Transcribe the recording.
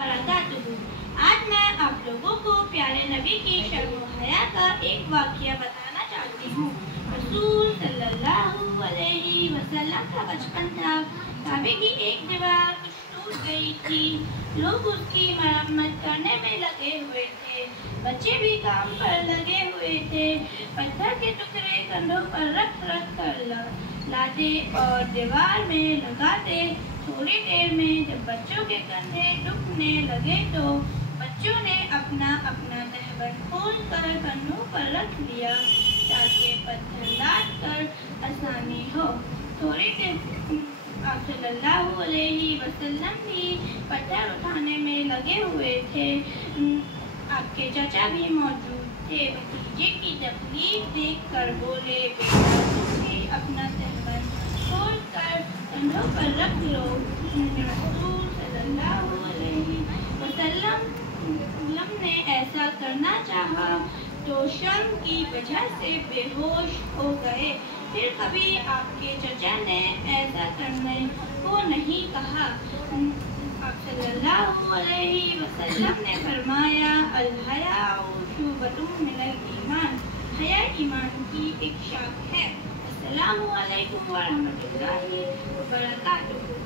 वबरकातुहू। आज मैं आप लोगों को प्यारे नबी की शर्म हया का एक वाक़या बताना चाहती हूँ। रसूल सल्लल्लाहु अलैहि वसल्लम का बचपन था। काबे की एक दीवार कुछ टूट गई थी। लोग उसकी मरम्मत करने में लगे हुए थे। बच्चे भी काम पर लगे हुए थे। पत्थर के टुकड़े कंधों पर रख रख कर लाते और दीवार में लगाते। थोड़ी देर में जब बच्चों के कंधे दुखने लगे तो बच्चों ने अपना अपना तहबंद खोल कर कंधों पर रख लिया ताकि पत्थर लाद कर आसानी हो। थोड़ी देर आप सल्लल्लाहु अलैहि वसल्लम भी पत्थर उठाने में लगे हुए थे। आपके चाचा भी मौजूद थे। भतीजे की तकलीफ देख कर बोले, बेटा तुम भी अपना तहबंद खोल कर कंधों पर रख लो। रसूल सल्लल्लाहु अलैहि वसल्लम ने ऐसा करना चाहा तो शर्म की वजह से बेहोश हो गए। फिर कभी आपके चचा ने ऐसा करने को नहीं कहा। आप सल्लल्लाहु अलैहि वसल्लम ने फरमाया, अल हयाउ शुअबतुम मिनल ईमान। हया ईमान की एक शाख है। अस्सलामु अलैकुम व रहमतुल्लाहि व बरकातुहू।